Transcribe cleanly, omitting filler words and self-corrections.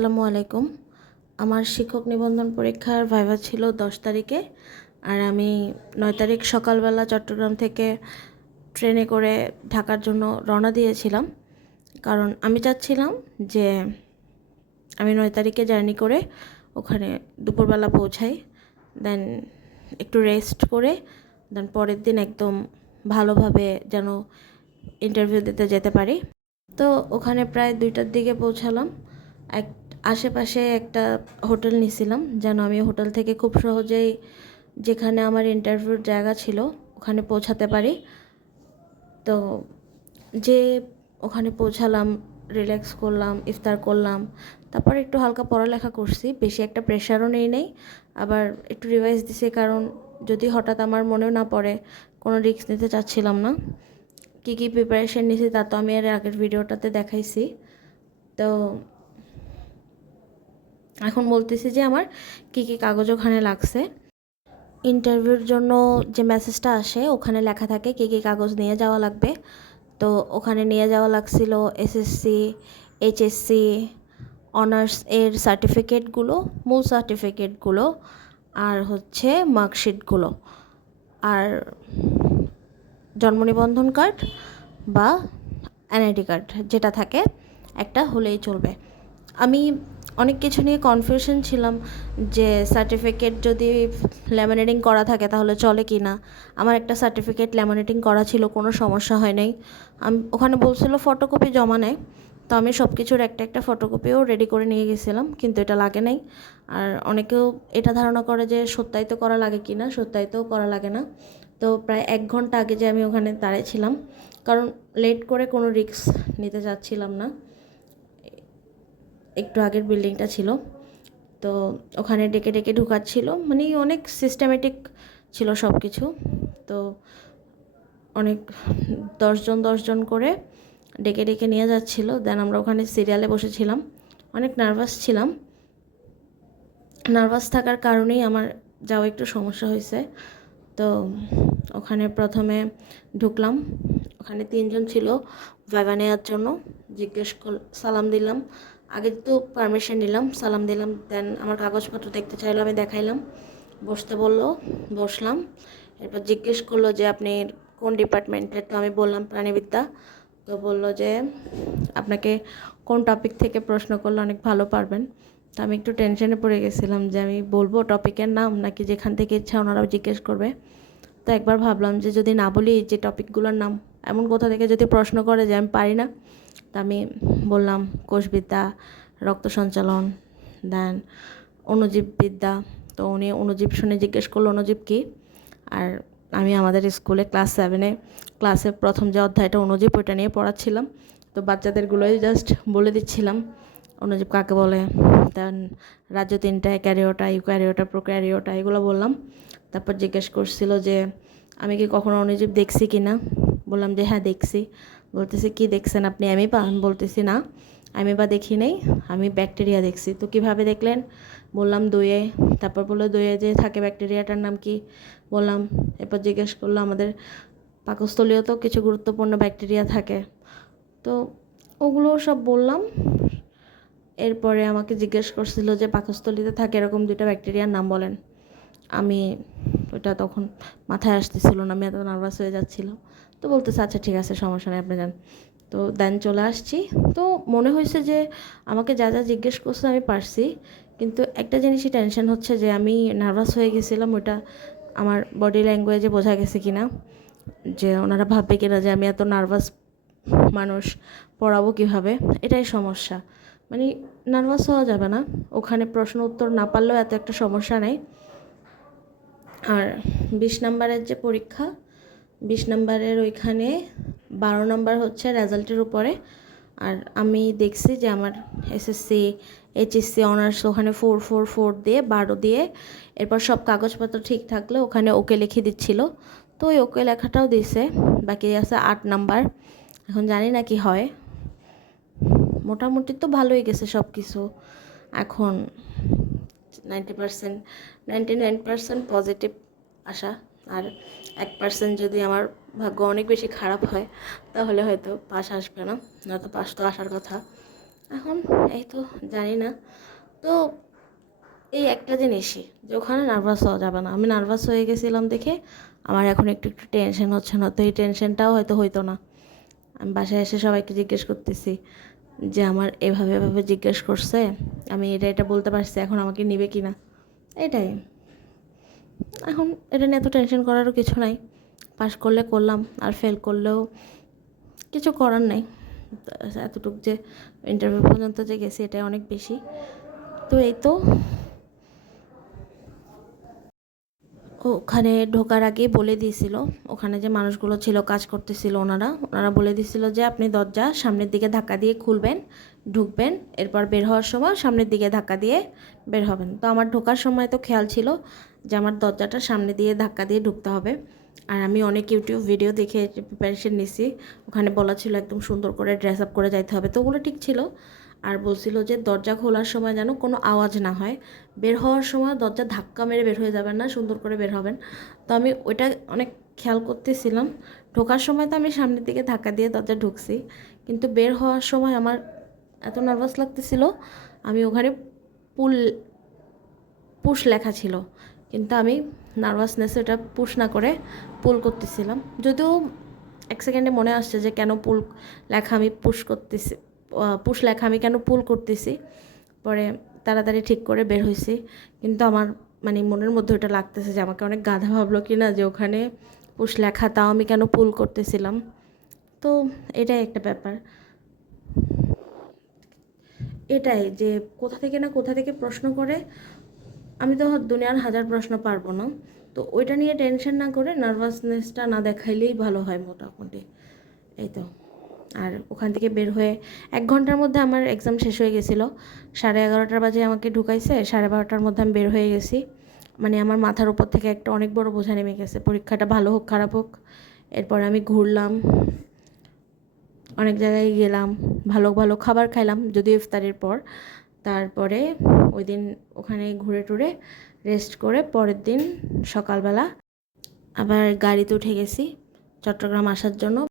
আসসালামু আলাইকুম। আমার শিক্ষক নিবন্ধন পরীক্ষার ভাইভা ছিল 10 তারিখে, আর আমি 9 তারিখ সকালবেলা চট্টগ্রাম থেকে ট্রেনে করে ঢাকার জন্য রওনা দিয়েছিলাম। কারণ আমি চাচ্ছিলাম যে আমি 9 তারিখে জার্নি করে ওখানে দুপুরবেলা পৌঁছাই, দেন একটু রেস্ট করে দেন পরের দিন একদম ভালোভাবে যেন ইন্টারভিউ দিতে যেতে পারি। তো ওখানে প্রায় 2টার দিকে পৌঁছালাম। এক আশেপাশে একটা হোটেল নিছিলাম যেন আমি হোটেল থেকে খুব সহজেই যেখানে আমার ইন্টারভিউর জায়গা ছিল ওখানে পৌঁছাতে পারি। তো যে ওখানে পৌঁছালাম, রিল্যাক্স করলাম, ইফতার করলাম, তারপর একটু হালকা পড়ালেখা করছি, বেশি একটা প্রেশারও নেই। আবার একটু রিভাইজ দিছি, কারণ যদি হঠাৎ আমার মনেও না পড়ে, কোনো রিস্ক নিতে চাচ্ছিলাম না। কী প্রিপারেশন নিয়েছি তা তো আমি এর আগের ভিডিওটাতে দেখাইছি। তো এখন বলতেছি যে আমার কী কাগজ ওখানে লাগছে। ইন্টারভিউর জন্য যে মেসেজটা আসে ওখানে লেখা থাকে কী কাগজ নিয়ে যাওয়া লাগবে। তো ওখানে নিয়ে যাওয়া লাগছিল এসএসসি, এইচএসসি, অনার্স এর সার্টিফিকেটগুলো, মূল সার্টিফিকেটগুলো, আর হচ্ছে মার্কশিটগুলো, আর জন্ম নিবন্ধন কার্ড বা এনআইডি কার্ড যেটা থাকে একটা হলেই চলবে। আমি অনেক কিছু নিয়ে কনফিউশন ছিলাম যে সার্টিফিকেট যদি ল্যামিনেটিং করা থাকে তাহলে চলে কি না। আমার একটা সার্টিফিকেট ল্যামিনেটিং করা ছিল, কোনো সমস্যা হয় নাই। আমি ওখানে বলছিল ফটোকপি জমা নেয়, তো আমি সব কিছুর একটা ফটোকপিও রেডি করে নিয়ে গেছিলাম, কিন্তু এটা লাগে নাই। আর অনেকেও এটা ধারণা করে যে সত্যায়িত করা লাগে কি না, সত্যায়িতও করা লাগে না। তো প্রায় 1 ঘন্টা আগে যে আমি ওখানে দাঁড়িয়েছিলাম, কারণ লেট করে কোনো রিস্ক নিতে চাচ্ছিলাম না। একটু আগের বিল্ডিংটা ছিল, তো ওখানে ডেকে ঢুকাচ্ছিল, মানে অনেক সিস্টেমেটিক ছিল সব কিছু। তো অনেক 10 জন করে ডেকে নিয়ে যাচ্ছিল। দেন আমরা ওখানে সিরিয়ালে বসেছিলাম, অনেক নার্ভাস ছিলাম। নার্ভাস থাকার কারণেই আমার যাওয়া একটু সমস্যা হয়েছে। তো ওখানে প্রথমে ঢুকলাম, ওখানে 3 জন ছিল ভাইভা নেওয়ার জন্য। সালাম দিলাম, আগে তো পারমিশন নিলাম, সালাম দিলাম, দেন আমার কাগজপত্র দেখতে চাইলো, আমি দেখাইলাম। বসতে বললো, বসলাম। এরপর জিজ্ঞেস করলো যে আপনি কোন ডিপার্টমেন্টের, তো আমি বললাম প্রাণীবিদ্যা। তো বললো যে আপনাকে কোন টপিক থেকে প্রশ্ন করলে অনেক ভালো পারবেন। তো আমি একটু টেনশনে পড়ে গেছিলাম যে আমি বলবো টপিকের নাম নাকি যেখান থেকে ইচ্ছা ওনারাও জিজ্ঞেস করবে। তো একবার ভাবলাম যে যদি না বলি যে টপিকগুলোর নাম, এমন কোথা থেকে যদি প্রশ্ন করে যে আমি পারি না। তা আমি বললাম কোষবিদ্যা, রক্ত সঞ্চালন, দেন অণুজীববিদ্যা। তো উনি অণুজীব শুনে জিজ্ঞেস করলো অণুজীব কী। আর আমি আমাদের স্কুলে ক্লাসে প্রথম যে অধ্যায়টা অণুজীব, ওইটা নিয়ে পড়াচ্ছিলাম। তো বাচ্চাদেরগুলোই জাস্ট বলে দিচ্ছিলাম অণুজীব কাকে বলে, দেন রাজ্য 3টা, ক্যারিওটা, ইউক্যারিওটা, প্রোক্যারিওটা, এগুলো বললাম। তারপর জিজ্ঞেস করছিল যে আমি কি কখনো অণুজীব দেখছি কি না। বললাম যে হ্যাঁ দেখছি। বলতেছে কি দেখছেন আপনি, অ্যামিবা? আমি বলতেছি না, অ্যামিবা দেখি নেই, আমি ব্যাকটেরিয়া দেখছি। তো কীভাবে দেখলেন? বললাম দইয়ে। তারপর বললো দইয়ে যে থাকে ব্যাকটেরিয়াটার নাম কি, বললাম। এরপর জিজ্ঞেস করলো আমাদের পাকস্থলীয় তো কিছু গুরুত্বপূর্ণ ব্যাকটেরিয়া থাকে, তো ওগুলো সব বললাম। এরপরে আমাকে জিজ্ঞেস করছিল যে পাকস্থলীতে থাকে এরকম 2টা ব্যাকটেরিয়ার নাম বলেন। আমি ওইটা তখন মাথায় আসতেছিল না, আমি এত নার্ভাস হয়ে যাচ্ছিলাম। তো বলতেছে আচ্ছা ঠিক আছে, সমস্যা নেই, আপনি যান। তো দেন চলে আসছি। তো মনে হয়েছে যে আমাকে যা জিজ্ঞেস করছে আমি পারছি, কিন্তু একটা জিনিসই টেনশন হচ্ছে যে আমি নার্ভাস হয়ে গেছিলাম। ওইটা আমার বডি ল্যাঙ্গুয়েজে বোঝা গেছে কিনা, যে ওনারা ভাববে কিনা যে আমি এত নার্ভাস মানুষ পড়াবো কীভাবে, এটাই সমস্যা। মানে নার্ভাস হওয়া যাবে না, ওখানে প্রশ্ন উত্তর না পারলেও এত একটা সমস্যা নেই। আর 20 নম্বরের যে পরীক্ষা, 20 নম্বরের ওইখানে 12 নম্বর হচ্ছে রেজাল্টের উপরে। আর আমি দেখছি যে আমার এসএসসি, এইচএসসি, অনার্স ওখানে 4 দিয়ে 12 দিয়ে, এরপর সব কাগজপত্র ঠিক থাকলে ওখানে ওকে লিখে দিচ্ছিল। তো ওই ওকে লেখাটাও দিছে, বাকি আছে 8 নাম্বার। এখন জানি না কি হয়, মোটামুটি তো ভালোই গেছে সব কিছু। এখন 99% পজিটিভ আসা, আর 1% যদি আমার ভাগ্য অনেক বেশি খারাপ হয় তাহলে হয়তো পাস আসবে না, নয়তো পাস তো আসার কথা। এখন এই তো জানি না। তো এই একটা জিনিসই যে ওখানে নার্ভাস হওয়া যাবে না। আমি নার্ভাস হয়ে গেছিলাম দেখে আমার এখন একটু একটু টেনশন হচ্ছে না, তো এই টেনশনটাও হয়তো হইতো না। আমি বাসায় এসে সবাইকে জিজ্ঞেস করতেছি যে আমার এভাবে এভাবে জিজ্ঞেস করছে, আমি এটা এটা বলতে পারছি, এখন আমাকে নিবে কি না, এটাই। এখন এটা নিয়ে এত টেনশন করারও কিছু নাই। পাস করলে করলাম, আর ফেল করলেও কিছু করার নাই। এতটুকু যে ইন্টারভিউ পর্যন্ত যে গেছি এটাই অনেক বেশি। তো এই তো ওখানে ঢোকার আগেই বলে দিয়েছিল, ওখানে যে মানুষগুলো ছিল কাজ করতেছিল ওনারা বলে দিয়েছিল যে আপনি দরজা সামনের দিকে ধাক্কা দিয়ে খুলবেন, ঢুকবেন, এরপর বের হওয়ার সময় সামনের দিকে ধাক্কা দিয়ে বের হবেন। তো আমার ঢোকার সময় তো খেয়াল ছিল যে আমার দরজাটা সামনে দিয়ে ধাক্কা দিয়ে ঢুকতে হবে। আর আমি অনেক ইউটিউব ভিডিও দেখে প্রিপারেশন নিছি, ওখানে বলা ছিল একদম সুন্দর করে ড্রেস আপ করে যাইতে হবে, তো ওগুলো ঠিক ছিল। আর বলছিল যে দরজা খোলার সময় যেন কোনো আওয়াজ না হয়, বের হওয়ার সময় দরজা ধাক্কা মেরে বের হয়ে যাবেন না, সুন্দর করে বের হবেন। তো আমি ওইটা অনেক খেয়াল করতেছিলাম। ঢোকার সময় তো আমি সামনের দিকে ধাক্কা দিয়ে দরজা ঢুকছি, কিন্তু বের হওয়ার সময় আমার এত নার্ভাস লাগতেছিল। আমি ওখানে পুল পুশ লেখা ছিল, কিন্তু আমি নার্ভাসনেসে ওটা পুশ না করে পুল করতেছিলাম। যদিও এক সেকেন্ডে মনে আসছে যে কেন পুল লেখা আমি পুশ করতেছি, পুশ লেখা আমি কেন পুল করতেছি। পরে তাড়াতাড়ি ঠিক করে বের হয়েছি, কিন্তু আমার মানে মনের মধ্যে ওটা লাগতেছে যে আমাকে অনেক গাধা ভাবলো কি না, যে ওখানে পুশ লেখা তাও আমি কেন পুল করতেছিলাম। তো এটাই একটা ব্যাপার, এটাই যে কোথা থেকে না কোথা থেকে প্রশ্ন করে। আমি তো দুনিয়ার হাজার প্রশ্ন পারবো না, তো ওইটা নিয়ে টেনশন না করে নার্ভাসনেসটা না দেখাইলেই ভালো হয় মোটামুটি। এই তো। আর ওখান থেকে বের হয়ে 1 ঘন্টার মধ্যে আমার এক্সাম শেষ হয়ে গেছিলো। 11:30 বাজে আমাকে ঢুকাইছে, 12:30টার মধ্যে আমি বের হয়ে গেছি। মানে আমার মাথার উপর থেকে একটা অনেক বড় বোঝা নেমে গেছে, পরীক্ষাটা ভালো হোক খারাপ হোক। এরপর আমি ঘুরলাম, অনেক জায়গায় গেলাম, ভালো ভালো খাবার খাইলাম যদিও ইফতারের পর। তারপরে ওই দিন ওখানে ঘুরে টুরে রেস্ট করে পরের দিন সকালবেলা আবার গাড়িতে উঠে গেছি চট্টগ্রাম আসার জন্য।